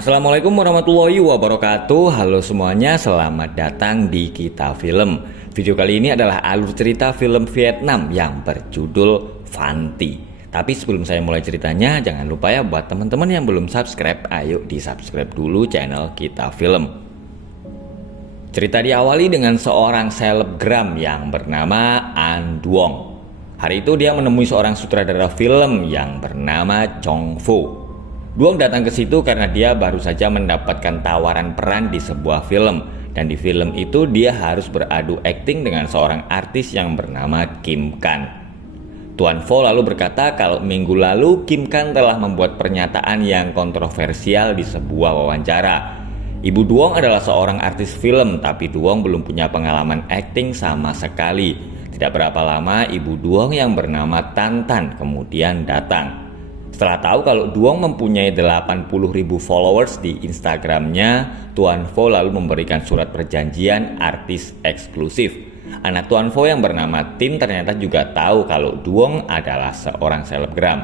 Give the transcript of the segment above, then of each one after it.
Assalamualaikum warahmatullahi wabarakatuh. Halo semuanya, selamat datang di Kita Film. Video kali ini adalah alur cerita film Vietnam yang berjudul Phanti. Tapi sebelum saya mulai ceritanya, jangan lupa ya buat teman-teman yang belum subscribe, ayo di subscribe dulu channel Kita Film. Cerita diawali dengan seorang selebgram yang bernama An Duong. Hari itu dia menemui seorang sutradara film yang bernama Chong Fo. Duong datang ke situ karena dia baru saja mendapatkan tawaran peran di sebuah film, dan di film itu dia harus beradu akting dengan seorang artis yang bernama Kim Kan. Tuan Fo lalu berkata kalau minggu lalu Kim Kan telah membuat pernyataan yang kontroversial di sebuah wawancara. Ibu Duong adalah seorang artis film, tapi Duong belum punya pengalaman akting sama sekali. Tidak berapa lama ibu Duong yang bernama Tan Tan kemudian datang. Setelah tahu kalau Duong mempunyai 80.000 followers di Instagramnya, Tuan Fo lalu memberikan surat perjanjian artis eksklusif. Anak Tuan Fo yang bernama Tin ternyata juga tahu kalau Duong adalah seorang selebgram.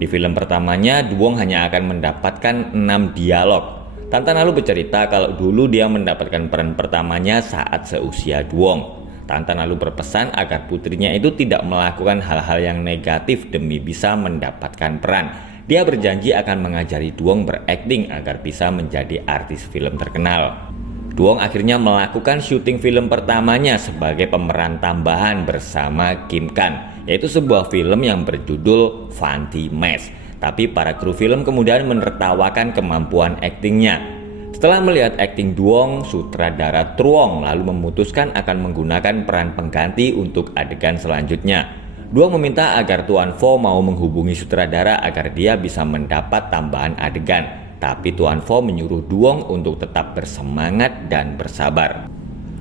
Di film pertamanya, Duong hanya akan mendapatkan 6 dialog. Tan Tan lalu bercerita kalau dulu dia mendapatkan peran pertamanya saat seusia Duong. Tan Tan lalu berpesan agar putrinya itu tidak melakukan hal-hal yang negatif demi bisa mendapatkan peran. Dia berjanji akan mengajari Duong berakting agar bisa menjadi artis film terkenal. Duong akhirnya melakukan syuting film pertamanya sebagai pemeran tambahan bersama Kim Kan, yaitu sebuah film yang berjudul Phanti Mes. Tapi para kru film kemudian menertawakan kemampuan aktingnya. Setelah melihat akting Duong, sutradara Truong lalu memutuskan akan menggunakan peran pengganti untuk adegan selanjutnya. Duong meminta agar Tuan Fo mau menghubungi sutradara agar dia bisa mendapat tambahan adegan. Tapi Tuan Fo menyuruh Duong untuk tetap bersemangat dan bersabar.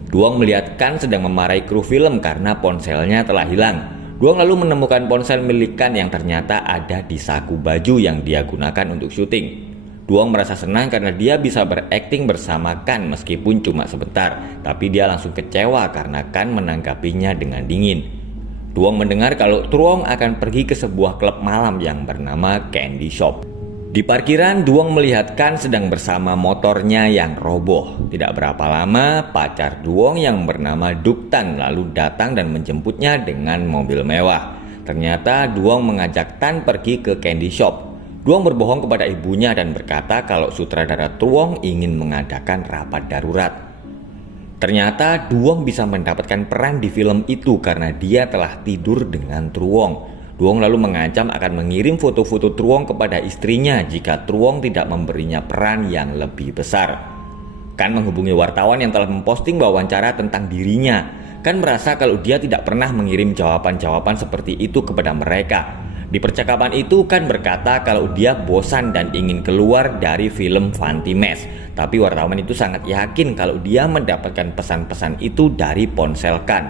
Duong melihat Kan sedang memarahi kru film karena ponselnya telah hilang. Duong lalu menemukan ponsel milik Kan yang ternyata ada di saku baju yang dia gunakan untuk syuting. Duong merasa senang karena dia bisa berakting bersama Kan meskipun cuma sebentar, tapi dia langsung kecewa karena Kan menanggapinya dengan dingin. Duong mendengar kalau Truong akan pergi ke sebuah klub malam yang bernama Candy Shop. Di parkiran, Duong melihat Kan sedang bersama motornya yang roboh. Tidak berapa lama, pacar Duong yang bernama Duk Tan lalu datang dan menjemputnya dengan mobil mewah. Ternyata Duong mengajak Tan pergi ke Candy Shop. Duong berbohong kepada ibunya dan berkata kalau sutradara Truong ingin mengadakan rapat darurat. Ternyata Duong bisa mendapatkan peran di film itu karena dia telah tidur dengan Truong. Duong lalu mengancam akan mengirim foto-foto Truong kepada istrinya jika Truong tidak memberinya peran yang lebih besar. Kan menghubungi wartawan yang telah memposting wawancara tentang dirinya. Kan merasa kalau dia tidak pernah mengirim jawaban-jawaban seperti itu kepada mereka. Di percakapan itu Kan berkata kalau dia bosan dan ingin keluar dari film Phanti Mes. Tapi wartawan itu sangat yakin kalau dia mendapatkan pesan-pesan itu dari ponsel Kan.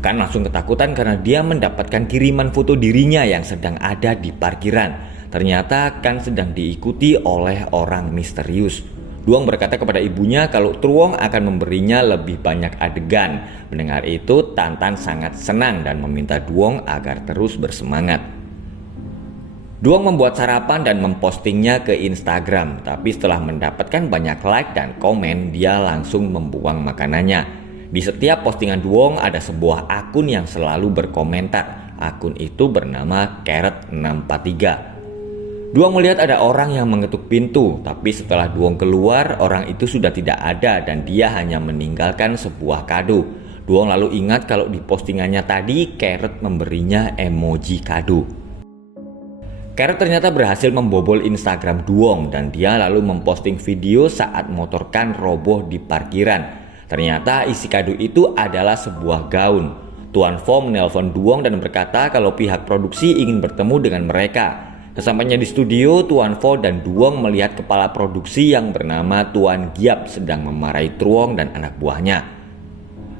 Kan langsung ketakutan karena dia mendapatkan kiriman foto dirinya yang sedang ada di parkiran. Ternyata Kan sedang diikuti oleh orang misterius. Duong berkata kepada ibunya kalau Truong akan memberinya lebih banyak adegan. Mendengar itu, Tan Tan sangat senang dan meminta Duong agar terus bersemangat. Duong membuat sarapan dan mempostingnya ke Instagram. Tapi setelah mendapatkan banyak like dan komen, dia langsung membuang makanannya. Di setiap postingan Duong ada sebuah akun yang selalu berkomentar. Akun itu bernama Carrot643. Duong melihat ada orang yang mengetuk pintu, tapi setelah Duong keluar, orang itu sudah tidak ada dan dia hanya meninggalkan sebuah kado. Duong lalu ingat kalau di postingannya tadi Carrot memberinya emoji kado. Carrot ternyata berhasil membobol Instagram Duong dan dia lalu memposting video saat motor Kan roboh di parkiran. Ternyata isi kado itu adalah sebuah gaun. Tuan Fo menelpon Duong dan berkata kalau pihak produksi ingin bertemu dengan mereka. Sesampainya di studio, Tuan Fo dan Duong melihat kepala produksi yang bernama Tuan Giap sedang memarahi Truong dan anak buahnya.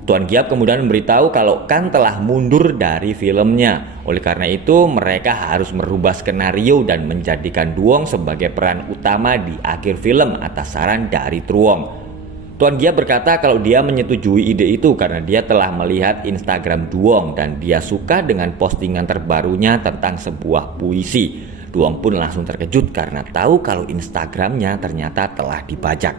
Tuan Giap kemudian memberitahu kalau Kan telah mundur dari filmnya. Oleh karena itu, mereka harus merubah skenario dan menjadikan Duong sebagai peran utama di akhir film atas saran dari Truong. Tuan Giap berkata kalau dia menyetujui ide itu karena dia telah melihat Instagram Duong dan dia suka dengan postingan terbarunya tentang sebuah puisi. Duong pun langsung terkejut karena tahu kalau Instagramnya ternyata telah dibajak.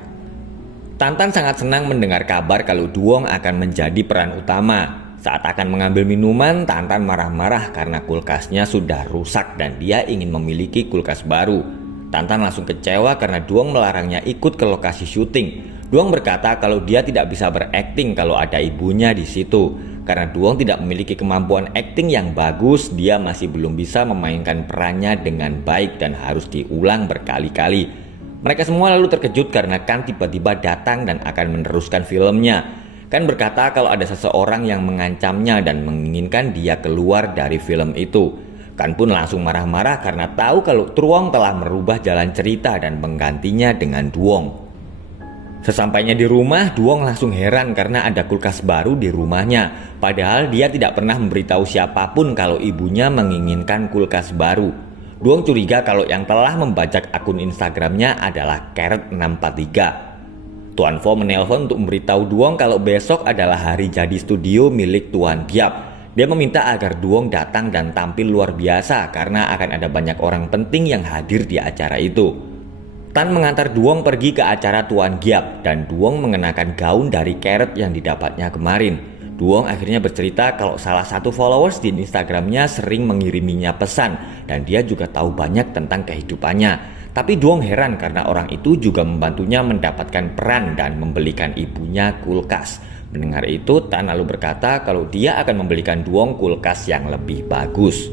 Tantan sangat senang mendengar kabar kalau Duong akan menjadi peran utama. Saat akan mengambil minuman, Tantan marah-marah karena kulkasnya sudah rusak dan dia ingin memiliki kulkas baru. Tantan langsung kecewa karena Duong melarangnya ikut ke lokasi syuting. Duong berkata kalau dia tidak bisa berakting kalau ada ibunya di situ. Karena Duong tidak memiliki kemampuan akting yang bagus, dia masih belum bisa memainkan perannya dengan baik dan harus diulang berkali-kali. Mereka semua lalu terkejut karena Kan tiba-tiba datang dan akan meneruskan filmnya. Kan berkata kalau ada seseorang yang mengancamnya dan menginginkan dia keluar dari film itu. Kan pun langsung marah-marah karena tahu kalau Truong telah merubah jalan cerita dan menggantinya dengan Duong. Sesampainya di rumah, Duong langsung heran karena ada kulkas baru di rumahnya. Padahal dia tidak pernah memberitahu siapapun kalau ibunya menginginkan kulkas baru. Duong curiga kalau yang telah membajak akun Instagramnya adalah Carrot643. Tuan Vo menelpon untuk memberitahu Duong kalau besok adalah hari jadi studio milik Tuan Giap. Dia meminta agar Duong datang dan tampil luar biasa karena akan ada banyak orang penting yang hadir di acara itu. Tan mengantar Duong pergi ke acara Tuan Giap dan Duong mengenakan gaun dari Carrot yang didapatnya kemarin. Duong akhirnya bercerita kalau salah satu followers di Instagramnya sering mengiriminya pesan dan dia juga tahu banyak tentang kehidupannya. Tapi Duong heran karena orang itu juga membantunya mendapatkan peran dan membelikan ibunya kulkas. Mendengar itu, Tan lalu berkata kalau dia akan membelikan Duong kulkas yang lebih bagus.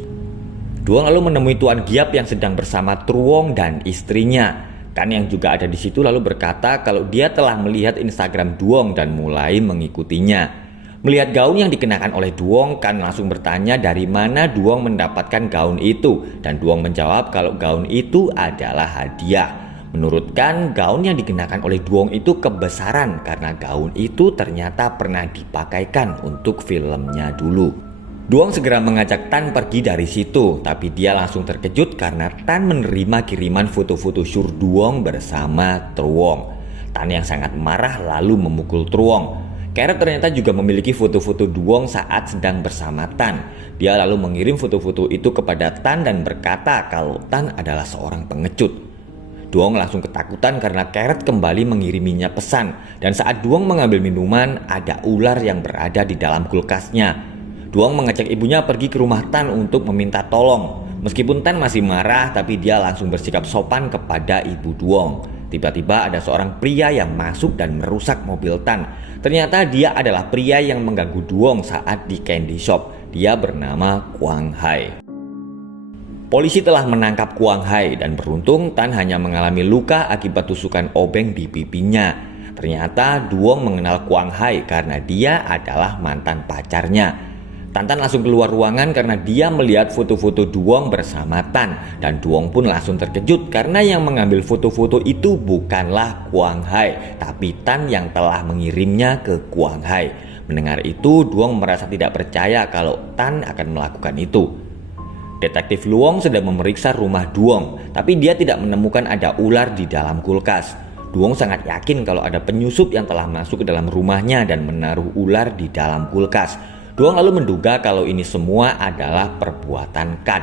Duong lalu menemui Tuan Giap yang sedang bersama Truong dan istrinya. Kan yang juga ada di situ lalu berkata kalau dia telah melihat Instagram Duong dan mulai mengikutinya. Melihat gaun yang dikenakan oleh Duong, Kan langsung bertanya dari mana Duong mendapatkan gaun itu dan Duong menjawab kalau gaun itu adalah hadiah. Menurut Kan, gaun yang dikenakan oleh Duong itu kebesaran karena gaun itu ternyata pernah dipakaikan untuk filmnya dulu. Duong segera mengajak Tan pergi dari situ, tapi dia langsung terkejut karena Tan menerima kiriman foto-foto syur Duong bersama Truong. Tan yang sangat marah lalu memukul Truong. Carrot ternyata juga memiliki foto-foto Duong saat sedang bersama Tan. Dia lalu mengirim foto-foto itu kepada Tan dan berkata kalau Tan adalah seorang pengecut. Duong langsung ketakutan karena Carrot kembali mengiriminya pesan, dan saat Duong mengambil minuman ada ular yang berada di dalam kulkasnya. Duong mengajak ibunya pergi ke rumah Tan untuk meminta tolong. Meskipun Tan masih marah, tapi dia langsung bersikap sopan kepada ibu Duong. Tiba-tiba ada seorang pria yang masuk dan merusak mobil Tan. Ternyata dia adalah pria yang mengganggu Duong saat di candy shop. Dia bernama Quang Hai. Polisi telah menangkap Quang Hai dan beruntung Tan hanya mengalami luka akibat tusukan obeng di pipinya. Ternyata Duong mengenal Quang Hai karena dia adalah mantan pacarnya. Tantan langsung keluar ruangan karena dia melihat foto-foto Duong bersama Tan, dan Duong pun langsung terkejut karena yang mengambil foto-foto itu bukanlah Quang Hai, tapi Tan yang telah mengirimnya ke Quang Hai. Mendengar itu, Duong merasa tidak percaya kalau Tan akan melakukan itu. Detektif Luong sedang memeriksa rumah Duong, tapi dia tidak menemukan ada ular di dalam kulkas. Duong sangat yakin kalau ada penyusup yang telah masuk ke dalam rumahnya dan menaruh ular di dalam kulkas. Duong lalu menduga kalau ini semua adalah perbuatan Kan.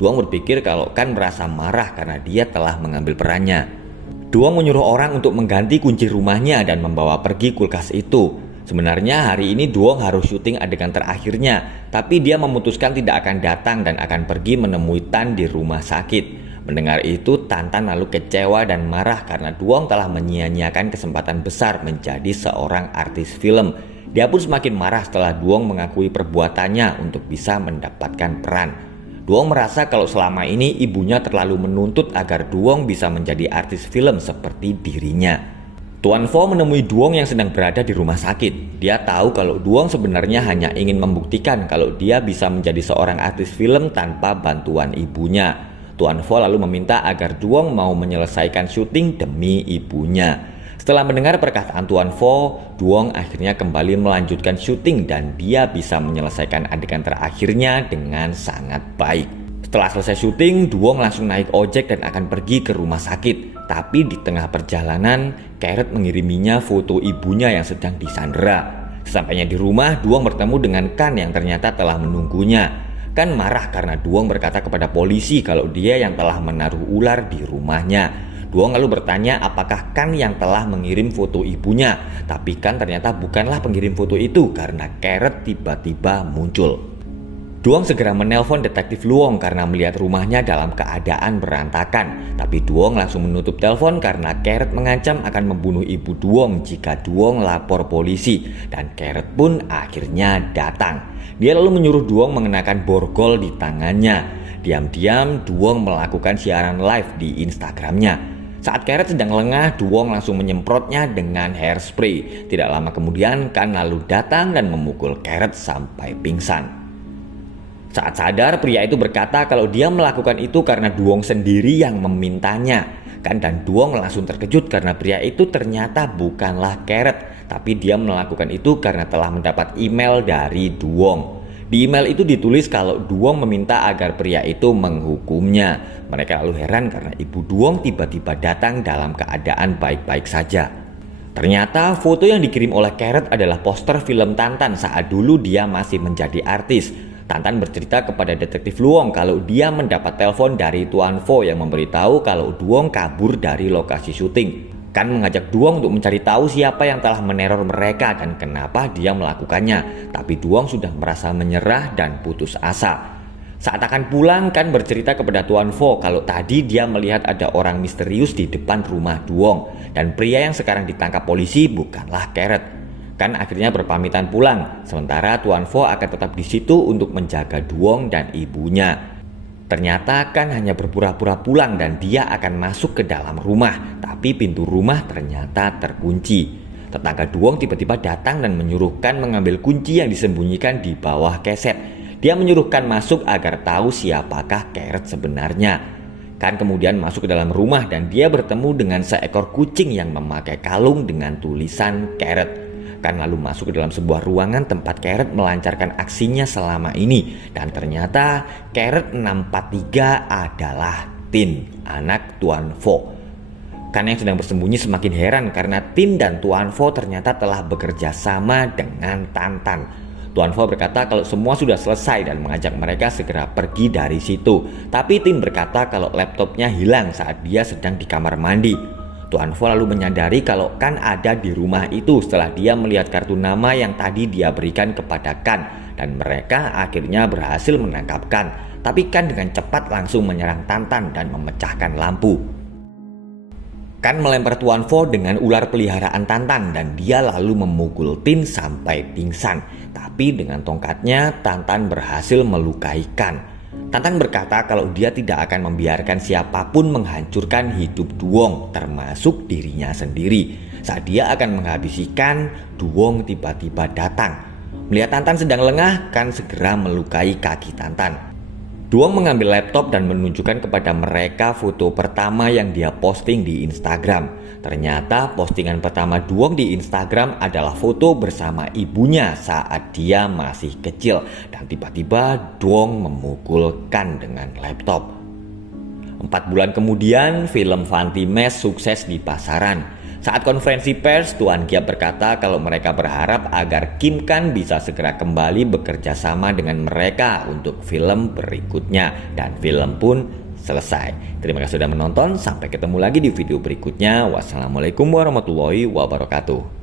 Duong berpikir kalau Kan merasa marah karena dia telah mengambil perannya. Duong menyuruh orang untuk mengganti kunci rumahnya dan membawa pergi kulkas itu. Sebenarnya hari ini Duong harus syuting adegan terakhirnya, tapi dia memutuskan tidak akan datang dan akan pergi menemui Tan di rumah sakit. Mendengar itu, Tantan lalu kecewa dan marah karena Duong telah menyia-nyiakan kesempatan besar menjadi seorang artis film. Dia pun semakin marah setelah Duong mengakui perbuatannya untuk bisa mendapatkan peran. Duong merasa kalau selama ini ibunya terlalu menuntut agar Duong bisa menjadi artis film seperti dirinya. Tuan Vo menemui Duong yang sedang berada di rumah sakit. Dia tahu kalau Duong sebenarnya hanya ingin membuktikan kalau dia bisa menjadi seorang artis film tanpa bantuan ibunya. Tuan Vo lalu meminta agar Duong mau menyelesaikan syuting demi ibunya. Setelah mendengar perkataan Tuan Vo, Duong akhirnya kembali melanjutkan syuting dan dia bisa menyelesaikan adegan terakhirnya dengan sangat baik. Setelah selesai syuting, Duong langsung naik ojek dan akan pergi ke rumah sakit. Tapi di tengah perjalanan, Carrot mengiriminya foto ibunya yang sedang disandera. Sesampainya di rumah, Duong bertemu dengan Kan yang ternyata telah menunggunya. Kan marah karena Duong berkata kepada polisi kalau dia yang telah menaruh ular di rumahnya. Duong lalu bertanya apakah Kan yang telah mengirim foto ibunya. Tapi Kan ternyata bukanlah pengirim foto itu karena Carrot tiba-tiba muncul. Duong segera menelpon detektif Luong karena melihat rumahnya dalam keadaan berantakan. Tapi Duong langsung menutup telepon karena Carrot mengancam akan membunuh ibu Duong jika Duong lapor polisi. Dan Carrot pun akhirnya datang. Dia lalu menyuruh Duong mengenakan borgol di tangannya. Diam-diam Duong melakukan siaran live di Instagramnya. Saat Carrot sedang lengah, Duong langsung menyemprotnya dengan hairspray. Tidak lama kemudian Kan lalu datang dan memukul Carrot sampai pingsan. Saat sadar, pria itu berkata kalau dia melakukan itu karena Duong sendiri yang memintanya. Kan dan Duong langsung terkejut karena pria itu ternyata bukanlah Carrot, tapi dia melakukan itu karena telah mendapat email dari Duong. Di email itu ditulis kalau Duong meminta agar pria itu menghukumnya. Mereka lalu heran karena ibu Duong tiba-tiba datang dalam keadaan baik-baik saja. Ternyata foto yang dikirim oleh Carrot adalah poster film Tantan saat dulu dia masih menjadi artis. Tantan bercerita kepada detektif Luong kalau dia mendapat telepon dari Tuan Vo yang memberitahu kalau Duong kabur dari lokasi syuting. Kan mengajak Duong untuk mencari tahu siapa yang telah meneror mereka dan kenapa dia melakukannya. Tapi Duong sudah merasa menyerah dan putus asa. Saat akan pulang, Kan bercerita kepada Tuan Vo kalau tadi dia melihat ada orang misterius di depan rumah Duong. Dan pria yang sekarang ditangkap polisi bukanlah Carrot. Kan akhirnya berpamitan pulang. Sementara Tuan Vo akan tetap di situ untuk menjaga Duong dan ibunya. Ternyata Kan hanya berpura-pura pulang dan dia akan masuk ke dalam rumah. Tapi pintu rumah ternyata terkunci. Tetangga Duong tiba-tiba datang dan menyuruh Kan mengambil kunci yang disembunyikan di bawah keset. Dia menyuruh Kan masuk agar tahu siapakah Carrot sebenarnya. Kan kemudian masuk ke dalam rumah dan dia bertemu dengan seekor kucing yang memakai kalung dengan tulisan Carrot. Kan lalu masuk ke dalam sebuah ruangan tempat Carrot melancarkan aksinya selama ini. Dan ternyata Carrot 643 adalah Tin, anak Tuan Vo. Kan yang sedang bersembunyi semakin heran karena Tin dan Tuan Vo ternyata telah bekerja sama dengan Tantan. Tuan Vo berkata kalau semua sudah selesai dan mengajak mereka segera pergi dari situ. Tapi Tin berkata kalau laptopnya hilang saat dia sedang di kamar mandi. Tuan Vo lalu menyadari kalau Kan ada di rumah itu setelah dia melihat kartu nama yang tadi dia berikan kepada Kan. Dan mereka akhirnya berhasil menangkap Kan. Tapi Kan dengan cepat langsung menyerang Tantan dan memecahkan lampu. Kan melempar Tuan Vo dengan ular peliharaan Tantan dan dia lalu memukul Tin sampai pingsan. Tapi dengan tongkatnya Tantan berhasil melukai Kan. Tantan berkata kalau dia tidak akan membiarkan siapapun menghancurkan hidup Duong, termasuk dirinya sendiri. Saat dia akan menghabisi Kan, Duong tiba-tiba datang. Melihat Tantan sedang lengah, Kan segera melukai kaki Tantan. Duong mengambil laptop dan menunjukkan kepada mereka foto pertama yang dia posting di Instagram. Ternyata postingan pertama Duong di Instagram adalah foto bersama ibunya saat dia masih kecil. Dan tiba-tiba Duong memukul Kan dengan laptop. 4 bulan kemudian film Fanti Mes sukses di pasaran. Saat konferensi pers, Tuan Giap berkata kalau mereka berharap agar Kim Kan bisa segera kembali bekerja sama dengan mereka untuk film berikutnya. Dan film pun selesai. Terima kasih sudah menonton, sampai ketemu lagi di video berikutnya. Wassalamualaikum warahmatullahi wabarakatuh.